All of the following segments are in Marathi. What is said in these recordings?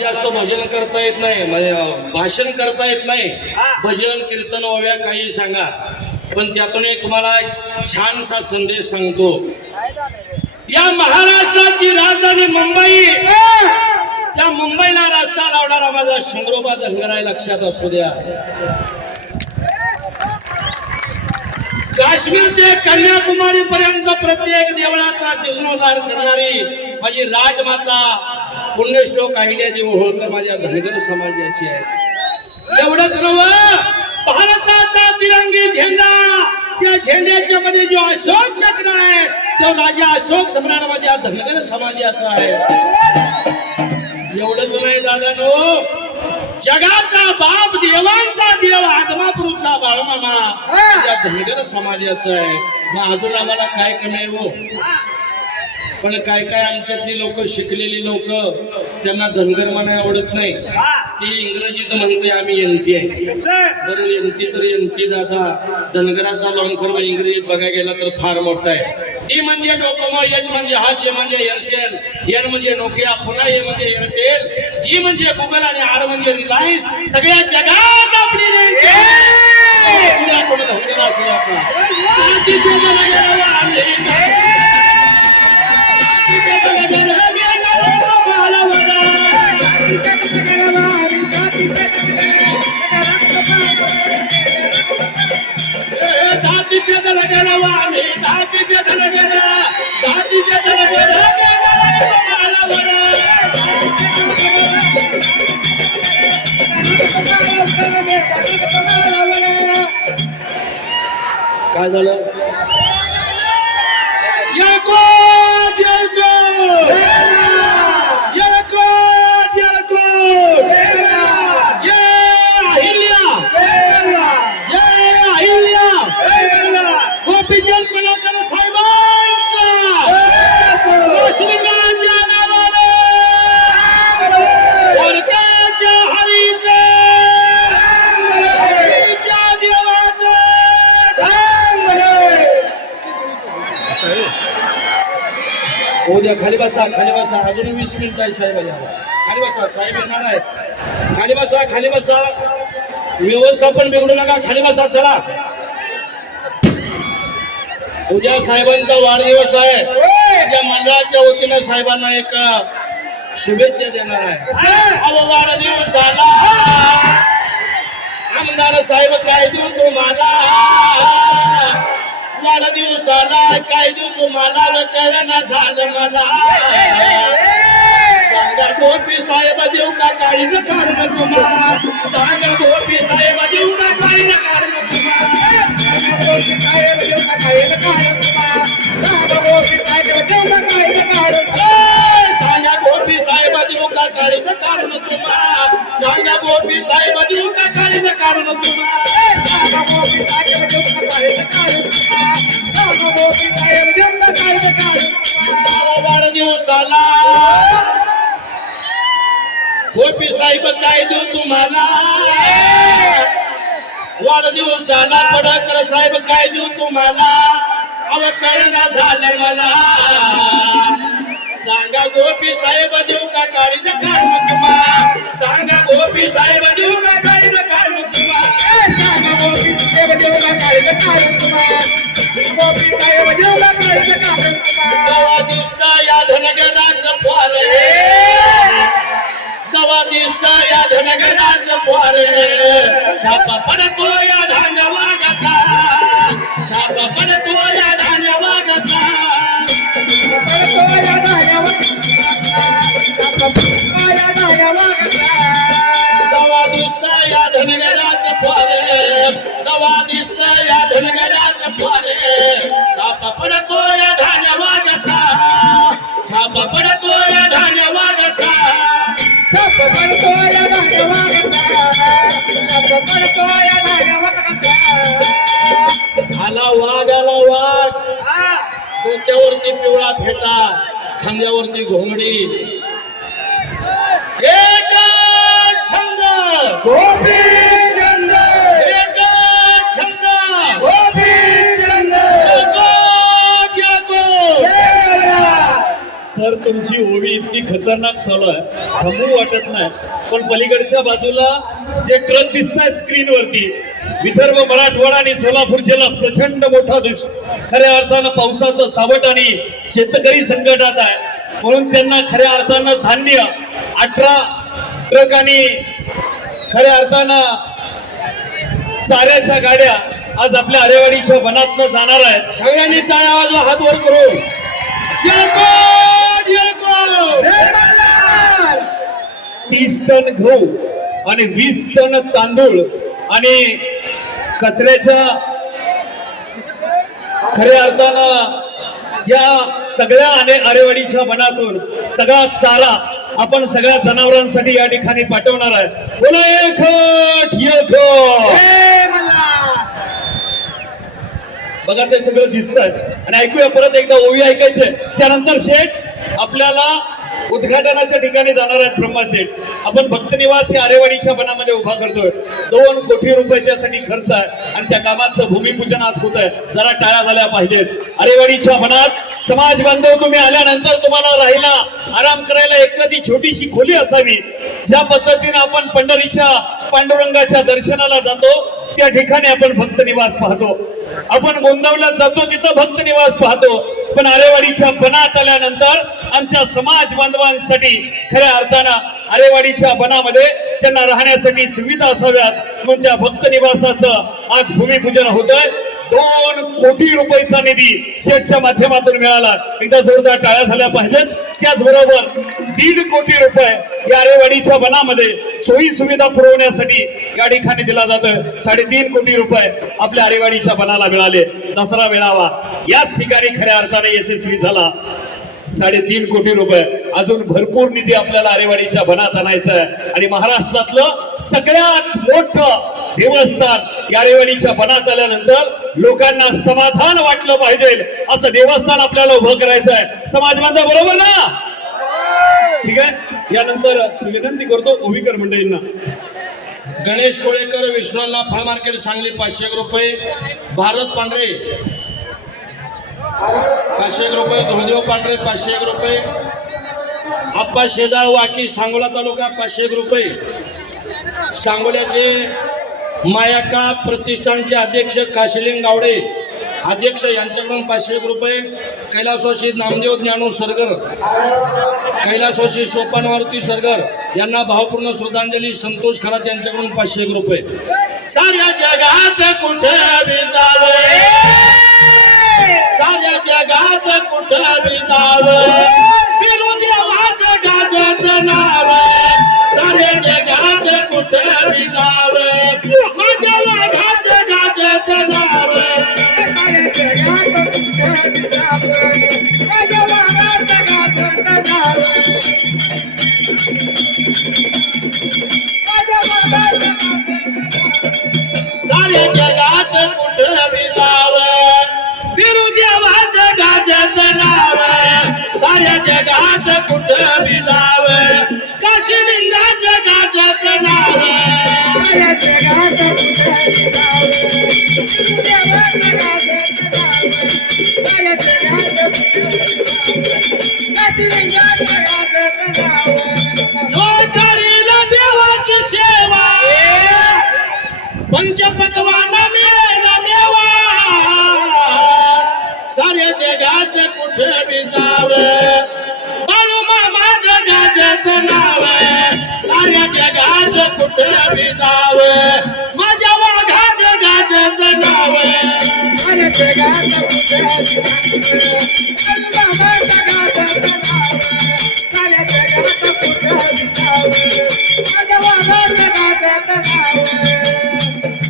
जास्त भजन करता येत नाही म्हणजे भाषण करता येत नाही. भजन कीर्तन ओव्या काही सांगा. पण त्यातून एक तुम्हाला छानसा संदेश सांगतो. या महाराष्ट्राची राजधानी मुंबई. त्या मुंबईला रस्ता लावणारा माझा शंभरोबा धनगराय लक्षात असू द्या. काश्मीर ते कन्याकुमारी पर्यंत प्रत्येक देवळाचा जीर्णोद्धार करणारी माझी राजमाता पुण्यश्लोक अहिल्या देव होळकर माझ्या धनगर समाजाची आहे? एवढंच नव भारताचा तिरंगी झेंडा त्या झेंड्याच्या मध्ये जो अशोक चक्र आहे तो राजा अशोक सम्राट माझ्या धनगर समाजाचा आहे. एवढंच नाही दादा जगाचा बाप देवांचा देव आदमापूरचा बाळमामा या धनगर समाजाचा आहे. मग अजून आम्हाला काय कमी आहे हो? पण काय काय आमच्यातली लोक शिकलेली लोक त्यांना धनगर म्हणा आवडत नाही. ती इंग्रजीत म्हणते आम्ही एनटी आहे. बरं एनटी तर एनटी दादा. धनगराचा लॉंग इंग्रजीत बघायला गेला तर फार मोठा आहे. डी म्हणजे डोकोमो एच म्हणजे हाच ए म्हणजे एअरसेल एन म्हणजे नोकिया पुन्हा ए म्हणजे एअरटेल. जी म्हणजे गुगल आणि आर म्हणजे रिलायन्स. सगळ्या जगात आपली रेंज धनगर असू काय झालं? खाली बसा खाली बसा. अजून वीस मिनिट आहे साहेब खाली बसा साहेब येणार आहेत खाली बसा खाली बसा. व्यवस्थापन बिघडू नका खाली बसा चला. उद्या साहेबांचा वाढदिवस आहे. उद्या मंडळाच्या वतीनं साहेबांना एक शुभेच्छा देणार आहे. अहो वाढदिवसाला आमदार साहेब काय देऊ तुम्हाला? वाढदिवसाला काय देऊ तुम्हाला? व कळना झालं मला. सांगा गोपी साहेब देऊ का काही न कारण तुम्हाला? सांगा गोपी साहेब देऊ का काही न कारण तुम्हाला? सांगा गोपी साहेब ए, सांगा गोपी साहेब देऊ का कारण सांगा गोपी साहेब देऊ का कारण तुम्हाला वाढदिवसाला गोपी साहेब काय देऊ तुम्हाला वाढदिवसाला पडकर साहेब काय देऊ तुम्हाला? अव कळना झालं मला. सांगा गोपी साहेब देऊ का काळीच कारण तुम्हाला सांगा गोपी साहेब देऊ का काळीच कारण तुम्हाला गवा दिसता या धनगराचं गवा दिसता या धनगराचं पोरे छापा पडतो या खांद्यावरती घोंगडी एक छंद एक छंद याकोब, याकोब. सर तुमची ओवी इतकी खतरनाक चालू आहे. थांबू वाटत नाही. पण पलीकडच्या बाजूला जे ट्रक दिसत आहेत स्क्रीनवरती विदर्भ मराठवाडा आणि सोलापूर जिल्हा प्रचंड मोठा दुष् खऱ्या अर्थानं पावसाचं सावट आणि शेतकरी संकटात आहे. म्हणून त्यांना खऱ्या अर्थानं धान्य अठरा ट्रक आणि खऱ्या अर्थानं चाऱ्याच्या गाड्या आज आपल्या आरेवाडीच्या वनातनं जाणार आहेत. सगळ्यांनी टाळ्या हात वर करून. तीस टन गहू आणि वीस टन तांदूळ आणि कचऱ्याच्या खऱ्या अर्थानं या सगळ्या आरे आरेवाडीच्या वनातून सगळा चारा आपण सगळ्या जनावरांसाठी या ठिकाणी पाठवणार आहे. बोला एकट बघा ते सगळं दिसत आणि ऐकूया परत एकदा ओवी ऐकायचे. त्यानंतर शेठ आपल्याला उद्घाटनाच्या ठिकाणी जाणार आहेत ब्रह्मा आपण भक्तनिवास हे आरेवाडीच्या बनामध्ये उभा करतोय. दोन कोटी रुपये त्यासाठी खर्च आहे आणि त्या कामाचं भूमिपूजन आज होत आहे. जरा टाळ्या झाल्या पाहिजेत. आरेवाडीच्या मनात समाज बांधव तुम्ही आल्यानंतर तुम्हाला राहिला आराम करायला एखादी छोटीशी खोली असावी. ज्या पद्धतीने आपण पंढरीच्या पांडुरंगाच्या दर्शनाला जातो त्या ठिकाणी आपण भक्त निवास पाहतो. आपण गोंदावला जातो तिथं भक्त निवास पाहतो. पण आरेवाडीच्या बनात आल्यानंतर आमच्या समाज बांधवांसाठी खऱ्या अर्थानं आरेवाडीच्या बनामध्ये त्यांना राहण्यासाठी सुविधा असाव्यात म्हणून त्या भक्त निवासाचं आज भूमिपूजन होतंय. दोन कोटी रुपयेचा निधी शेठच्या माध्यमातून मिळाला. एकदा जोरदार टाळ्या झाल्या पाहिजेत. त्याचबरोबर दीड कोटी रुपये या आरेवाडीच्या वनामध्ये सोयी सुविधा पुरवण्यासाठी या ठिकाणी दिला जातोय. साडेतीन कोटी रुपये आपल्या आरेवाडीच्या वनाला मिळाले. दसरा मिळावा याच ठिकाणी खऱ्या अर्थाने यशस्वी झाला. साडेतीन कोटी रुपये. अजून भरपूर निधी आपल्याला आरेवाडीच्या बनात आणायचं आहे आणि महाराष्ट्रातलं सगळ्यात मोठं देवस्थान या आरेवाडीच्या बनात आल्यानंतर लोकांना समाधान वाटलं पाहिजे. असं देवस्थान आपल्याला उभं करायचं आहे समाज बांधव बरोबर ना? ठीक आहे? यानंतर मी विनंती करतो उभीकर मंडळींना. गणेश कोळेकर विश्वनाथ फळ मार्केट सांगली पाचशे एक रुपये. भारत पांढरे. पाचशे एक रुपये. धुळदेव पांढरे पाचशे एक रुपये. आप्पा शेजाळ वाकी सांगोला तालुका पाचशे एक रुपये. सांगोल्याचे मायाका प्रतिष्ठानचे अध्यक्ष काशिलिंग गावडे अध्यक्ष यांच्याकडून पाचशे एक रुपये कैलासवाशी नामदेव ज्ञानू सरगर कैलासवाशी सोपान मारुती सरगर यांना भावपूर्ण श्रद्धांजली संतोष खरात यांच्याकडून पाचशे एक रुपये. साऱ्या जगात कुठे बी साऱ्या जगात कुठे बी जावे फिरून गाजत नाव साऱ्या जगात कुठे बी जावे. माझ्या वाघाचं गाजत नाव साऱ्या जगात कुठं बी जाव गाजत नाव साऱ्या जगात कुठं बी जाव काशी लिंगाचं गाजत नाव जो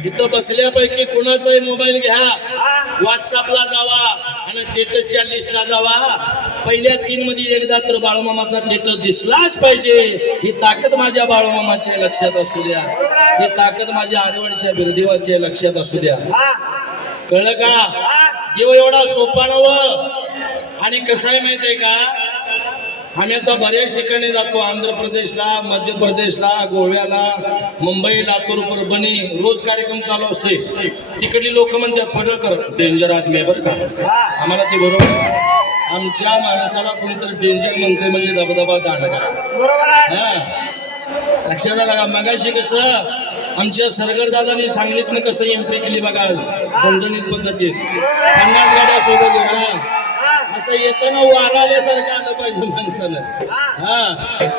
इथं बसल्यापैकी कुणाचाही मोबाईल घ्या. व्हॉट्सअपला जावा आणि टेटसच्या लिस्टला जावा. पहिल्या तीन मध्ये एकदा तर बाळूमामाचा टेटस दिसलाच पाहिजे. ही ताकद माझ्या बाळूमामाच्या लक्षात असू द्या. ही ताकद माझ्या आरेवाडीच्या बिरदेवाच्या लक्षात असू द्या. कळलं का? देव एवढा सोपा नव आणि कसं आहे माहितीये का? आम्ही आता बऱ्याच ठिकाणी जातो. आंध्र प्रदेशला मध्य प्रदेशला गोव्याला मुंबई लातूर परभणी रोज कार्यक्रम चालू असते तिकडली लोक म्हणतात पडळकर डेंजर आदमी आहे बरं का. आम्हाला ते बरोबर. आमच्या माणसाला कोणीतरी डेंजर म्हणते म्हणजे दबदबा दांडगा. आहे. हा. लक्षात आलं का? मगाशी कसं आमच्या सरगर दादानी सांगलीतनं कसं एंट्री केली बघा. झणझणीत पद्धतीत. पन्नास गाड्या सोबत हा. असं येताना वारा आल्यासारखं आलं पाहिजे माणसानं हा.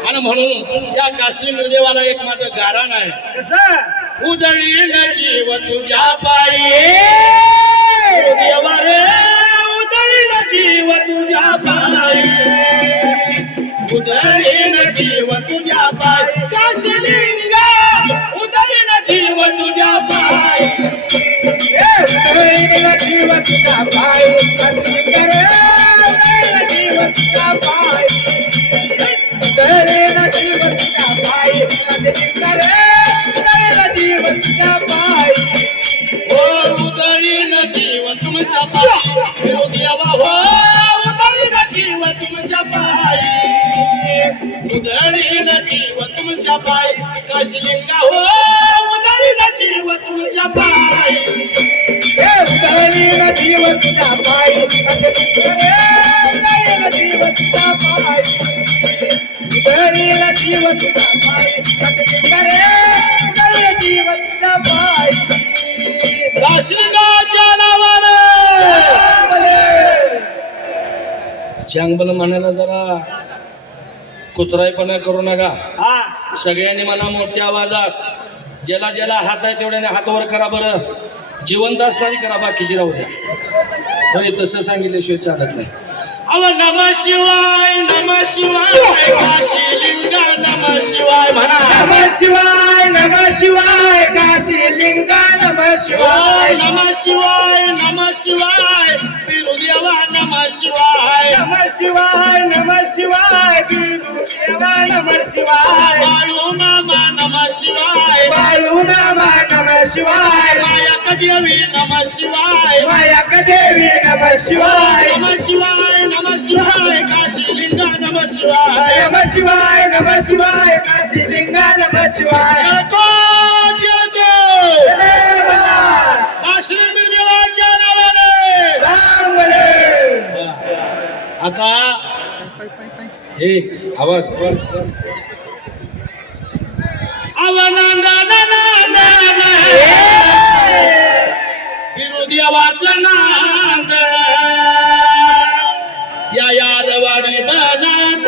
आणि म्हणून या काश्मीर निर्देवाला एक माझं गारण आहे उदळी न जीव तुझ्या पायी. जीव तुमच्या पाय. काशलिंगा हो उदळी जीव तुमच्या पाय. जीव तुझा पाय जीव तुझा पाय जीव तुझा पाय जीव तुझा पाय काशलिंगाच्या नावानं चांगलं म्हणायला जरा कुचराईपणा करू नका. हा. सगळ्यांनी म्हणा मोठ्या आवाजात. ज्याला ज्याला हात आहे तेवढ्याने हातावर करा बरं. जिवंत असताना करा बाकीची राहू द्या. होय तसं सांगितल्याशिवाय चालत नाही. अव नम शिवाय नम शिवाय काशी लिंगा नम शिवाय म्हणा नम शिवाय नम शिवाय काशी लिंगा नम शिवाय नम शिवाय नम शिवाय पिरुदेवा नम शिवाय नम शिवाय नम शिवाय बिंदू देवा नम शिवाय बाळू मामा नम शिवाय बाळू नामा नम शिवाय माया देवी नम शिवाय माया देवी नम शिवाय नम शिवाय नम शिवाय काशी लिंगा नम शिवाय नम शिवाय नम शिवाय काशी लिंगा नम शिवाय देवाच्या नावाने आता हे आवाज. विरोधी आवाज नांद. या यारवाडी बनात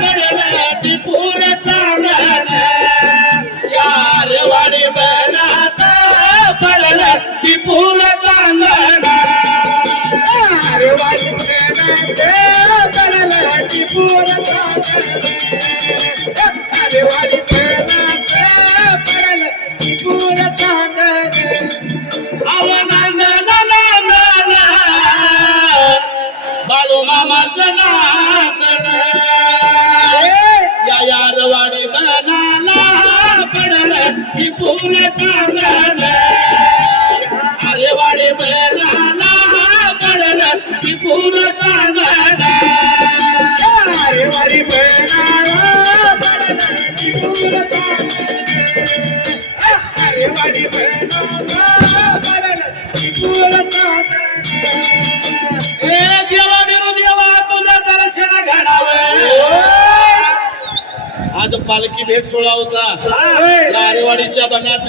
पडला टिपूर चांगण यारवाडी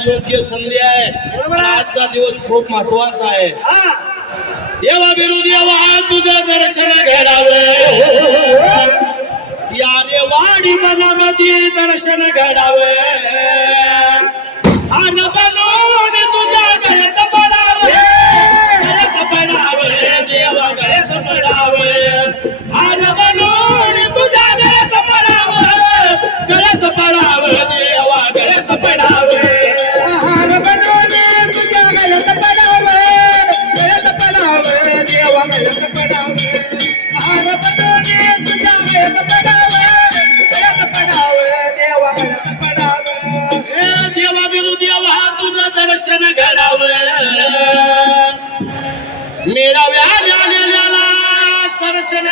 योग्य संधी आहे. आजचा दिवस खूप महत्त्वाचा आहे. देवा बिरू देवा तुझं दर्शन घडावं या रेवाडी बनामध्ये दर्शन घडावं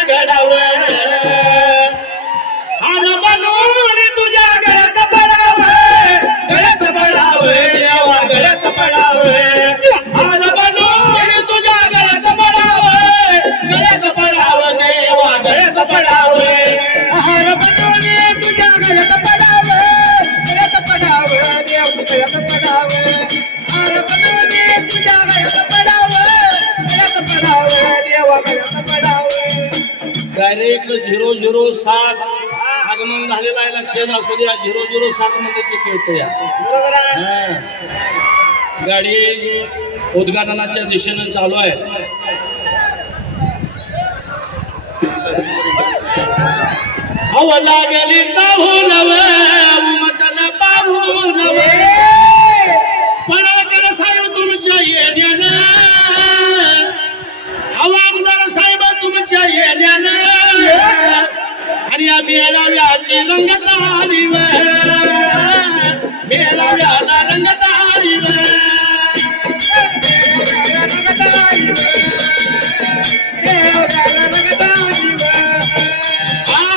दर्शन झिरो झिरो सात. आगमन झालेलं आहे लक्षात असू द्या. झिरो झिरो सात मध्ये ते कळतं या. गाडी उद्घाटनाच्या दिशेनं चालू आहे. अव लागली चाहून या मेळाव्याची रंगत आली मेळाव्याला रंगत आली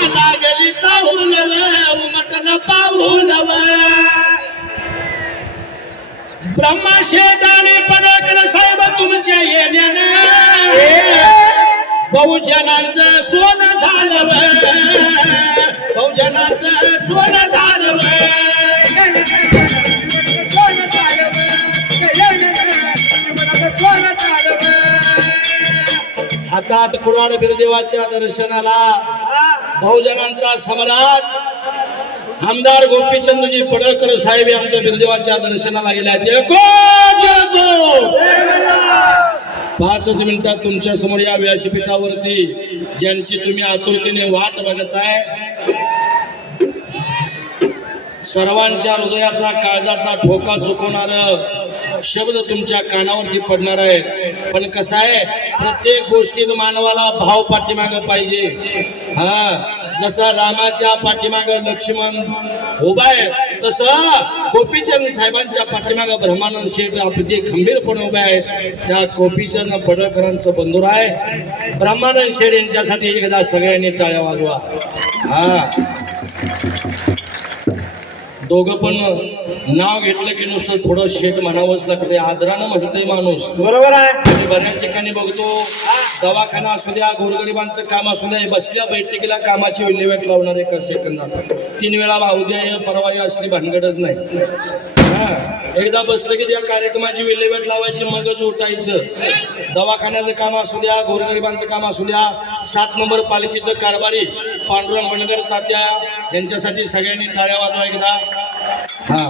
लागली चाहून उमटल पाहून ब्रह्मा शेजाने पडळकर साहेब तुमच्या येण्याने. बहुजनांचं सोनं झालं बहुजनांचं सोनं झालं हातात कुराड बिरदेवाच्या दर्शनाला बहुजनांचा सम्राट आमदार गोपीचंदजी पडळकर साहेब यांच्या बिरदेवाच्या दर्शनाला गेल्या ते पाचच मिनिटात तुमच्यासमोर या व्यासपीठावरती ज्यांची तुम्ही आतुरतेने वाट बघताय सर्वांच्या हृदयाचा काळजाचा ठोका चुकवणार शब्द तुमच्या कानावरती पडणार आहेत. पण कसं आहे प्रत्येक गोष्टीत मानवाला भाव पाठीमाग पाहिजे. हा जसा रामाच्या पाठीमाग लक्ष्मण उभा आहे तसं गोपीचंद साहेबांच्या पाठीमाग ब्रह्मानंद शेठ आपले खंबीरपणे उभे आहेत. त्या गोपीचंद पडळकरांचं बंधूर आहे. ब्रह्मानंद शेठ यांच्यासाठी एकदा सगळ्यांनी टाळ्या वाजवा. हा. दोघं पण नाव घेतलं की नुसतं थोडं शेट म्हणावंच लागतंय आदरानं म्हणतोय माणूस. बरोबर आहे. बऱ्याच ठिकाणी बघतो दवाखाना असू द्या गोरगरिबांचं काम असू द्या बसल्या बैठकीला कामाची विल्हेवाट लावणार एका सेकंदात तीन वेळा भाऊ द्या परवा असली भानगडच नाही. हा. एकदा बसलं की त्या कार्यक्रमाची विल्हेवाट लावायची मगच उठायचं. दवाखान्याचं काम असू द्या गोरगरिबांचं काम असू द्या सात नंबर पालखीचं कारभारी पांडुरंग बनगर तात्या यांच्यासाठी सगळ्यांनी टाळ्या वाजवा एकदा. हा.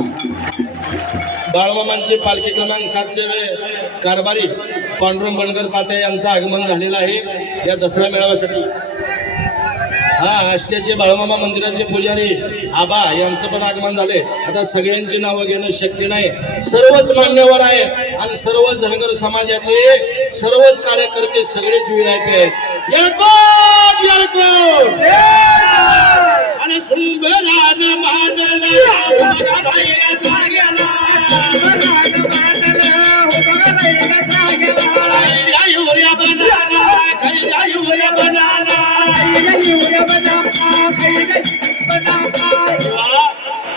बाळमामांचे पालखी क्रमांक सातचे वे कारभारी पांडुरंग बनगर तात्या यांचं आगमन झालेलं आहे या दसरा मेळाव्यासाठी. हा आष्ट्याचे बाळमामा मंदिराचे पुजारी आबा यांचं पण आगमन झाले आता सगळ्यांची नावं घेणं शक्य नाही. सर्वच मान्यवर आहेत आणि सर्वच धनगर समाजाचे सर्वच कार्यकर्ते सगळेच विलायपी आहेत. येळकोट, येळकोट. आणि मानला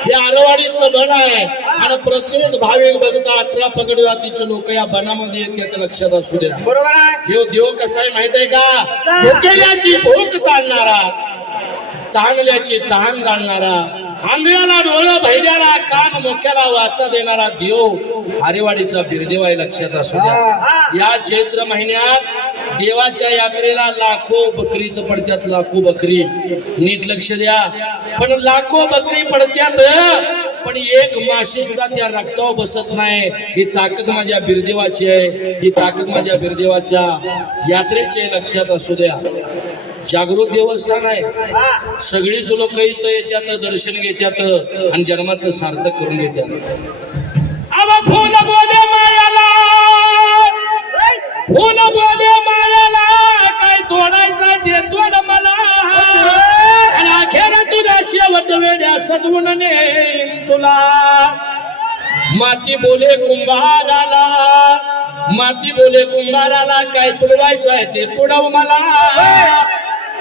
हे आरवाडीचं बन आहे. आणि प्रत्येक भाविक बघता अठरा पगड जातीचे लोक या बनामध्ये येतात लक्षात असू द्या. बरोबर देव देव कसा आहे माहीत आहे का भुकेल्याची भूक ताणणारा ताणल्याची ताण जाणणारा आंधळ्याला डोळं भैद्याला कान मोक्याला वाचा देणारा देव आरेवाडीचा बिरदेव आहे लक्षात असू द्या. या चैत्र महिन्यात देवाच्या यात्रेला लाखो बकरी तर पडत्यात लाखो बकरी. नीट लक्ष द्या. पण लाखो बकरी पडत्यात पण एक माशी सुद्धा त्या रक्तावर बसत नाही. ही ताकद माझ्या बिरदेवाची आहे. ही ताकद माझ्या बिरदेवाच्या. यात्रेचे लक्षात असू द्या. जागृत देवस्थान आहे. सगळीच लोक इथं येत्यात दर्शन घेत्यात आणि जन्माचं सार्थक करून घेत्यात. तुझ्या वेड्या सजवून तुला. माती बोले कुंभाराला माती बोले कुंभाराला काय तुडवायचं आहे ते तुडव मला.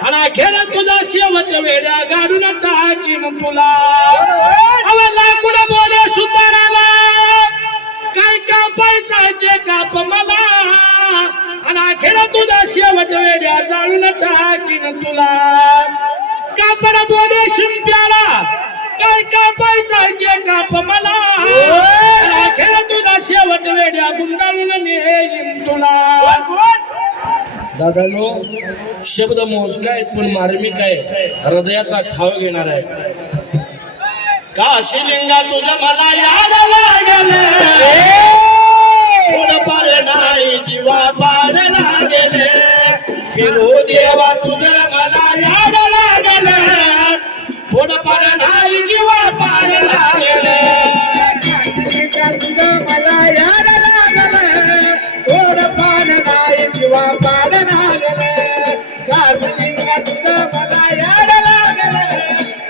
आणि अखेर तुझा शेवट वेड्या गाडून टाकीन तुला. लाकूड बोले सुताराला काय कापायचं आहे ते काप मला. आणि अखेर तुझा शेवट वेड्या जाळून टाकीन तुला. कापड बोले शिंप्याला. काय कापायचा आहे ते काप मला. आणि अखेर तुझा शेवट वेड्या गुंडाळून नेईन तुला. दादानो शब्द मोजका आहेत पण मार्मिक आहे. हृदयाचा ठाव घेणार आहे. काशिलिंगा तुझं मला याद लागलं? पार नाही जीवा पार लागले. फिरू देवा तुझं मला याद लागलं थोडंफार नाही जीवा पाड लागले? तुझं मला याद लागलं. थोडं पान नाही शिवा पाड लागलं? कासलिंगा तुझं मला याद लागलं.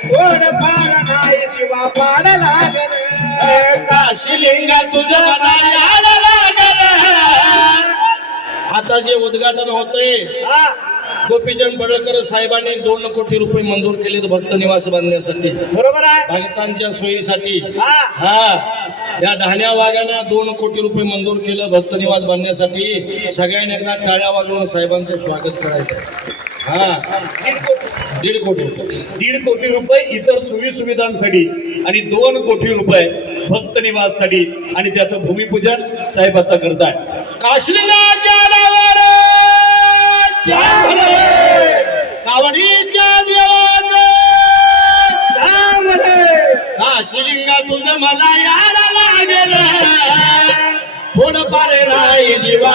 थोडं पान नाही शिवा पाड लागलं? काशिलिंगा तुझं मला याद लागलं. आता जे उद्घाटन होतंय गोपीचंद पडळकर साहेबांनी दोन कोटी रुपये मंजूर केलेत भक्त निवास बांधण्यासाठी. बरोबर आहे. भक्तांच्या सोयीसाठी. हा. हा. या डहाण्या वाघानं दोन कोटी रुपये मंजूर केलं भक्त निवास बांधण्यासाठी. सगळ्यांनी एकदा टाळ्या वाजवून साहेबांचं स्वागत करायचं. हा. दीड कोटी. रुपये. दीड कोटी रुपये इतर सोयी सुविधांसाठी आणि दोन कोटी रुपये भक्त निवाससाठी आणि त्याचं भूमिपूजन साहेब आता करताय नावावर कावडीच्या देवाचं काशलिंगा तुझं मला यायला लागेल थोडंफार नाही जीवा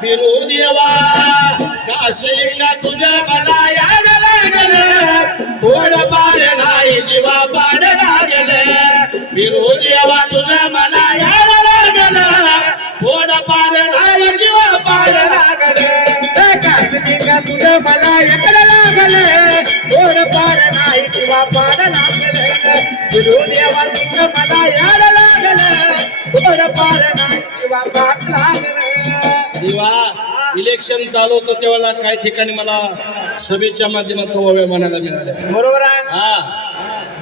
फिरू देवा. काशिलिंगा तुझ्या मला याद लागल? थोड पाड नाही जीवा पाड लागल. फिरू देवा तुझं मला याद लागल. थोड पाड नाही जीवा पाड लागल. तुझं मला एकलं लागल? गोड पाड नाही किंवा पाड लागलं. गुरु देवा तुझं मला याद लागल. गोड पार नाही किंवा पाड लागलं. देवा इलेक्शन चालू होतं तेव्हा काही ठिकाणी मला सभेच्या माध्यमातून ओव्या म्हणायला मिळाल्या. बरोबर आहे. हा.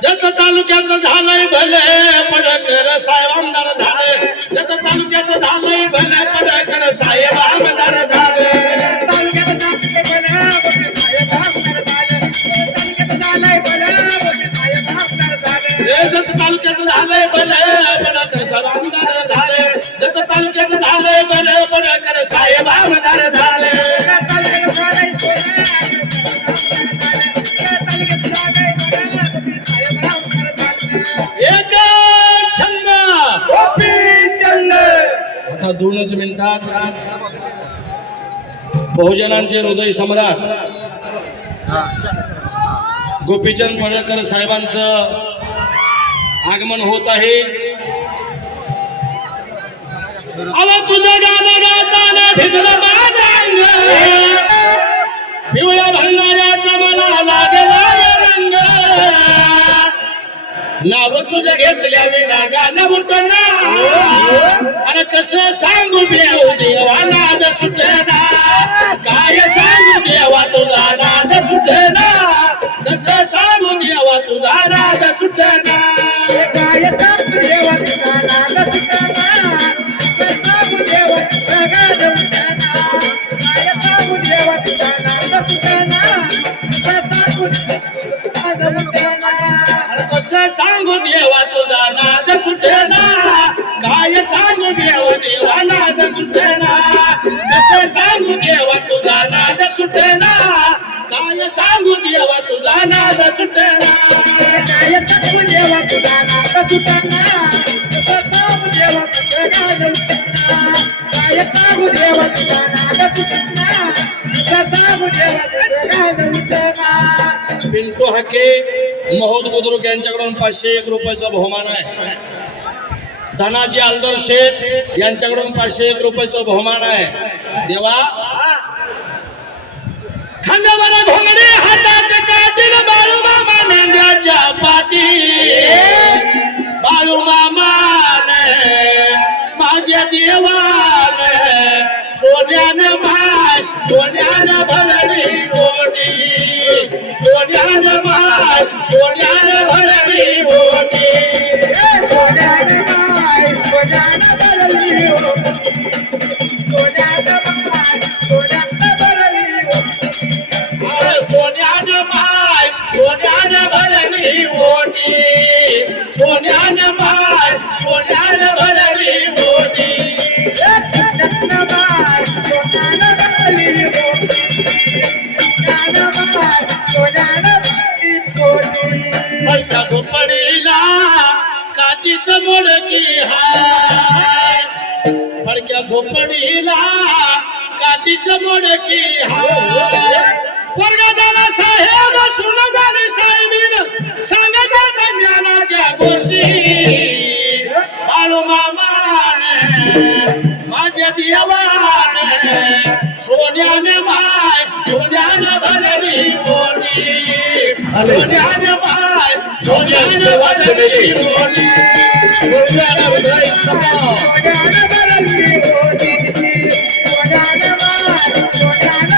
जत तालुक्याचं झालंय भले पडकर साहेब आमदार झाले. जत तालुक्याचं झालंय भले पडकर साहेब आमदार झाले. जत तालुक्याचं झालंय भले पडकर साहेब आमदार झाले. जत तालुक्याचं झालंय साहेब आमदार झाले एक छंद. आता दोनच मिनिटात बहुजनांचे हृदय सम्राट गोपीचंद पडळकर साहेबांचं आगमन होत आहे. अव तुझं गाणं गाताना भिजलं माझा अंग पिवळ्या भंगाऱ्याचा मला लागला रंग नाव तुझं घेतल्या विना गाणं उठना अरे कस सांगू देव देवा नाद सुटना काय सांगू देवा तुझा नाद सुटना कस सांगू देवा तुझा नाद सुटना काय सांगू देवा तुझा नाद कसं सांगू देवा तुझा नाद सुटना? काय सांगू देव देवा नाद सुटना? कसं सांगू देवा तुझा नाद सुटना? काय सांगू देवा तुझा नाद सुटना? काय सांगू देवा तुझा नाद सुटना काय सांगू देवा तुझा नाद सुटना काय सांगू देवा तुझा नाद सुटना? पिंटू हके महोद बुद्रुक यांच्याकडून पाचशे एक रुपयाचा बहुमान आहे. धनाजी आलदर शेठ यांच्याकडून पाचशे एक रुपयाचा बहुमान आहे. देवा. खांद्यावर घोंगडे हातात कातील बाळू मामा नांद्याच्या पाठी बाळू मामा माझ्या देवा. सोन्यान माय सोन्यान भरली मोठी सोन्यान माय सोन्यान भरली मोठी मलका झोपडीला कातीच मोडकी हाय. फडक्या झोपडीला कातीच मोडकी हाय. वर्ग झाला साहेब सुन झाली साहेबीन सांगतात ज्ञानाच्या गोष्टी. बाळू मामाने माझ्या देवाने सोन्याने माय सोन्याने भरली मोठी सोन्याने माय सोन्याने भरली मोठी सोन्यानं भरली होती सोन्यानं माय सोन्यानं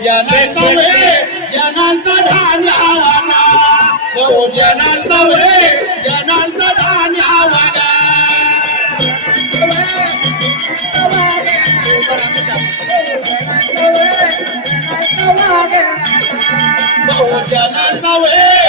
बहुजनाचा वे जनांचा धान्यावाला बहुजनाचा वे जनांचा धान्यावाला बहुजनाचा वे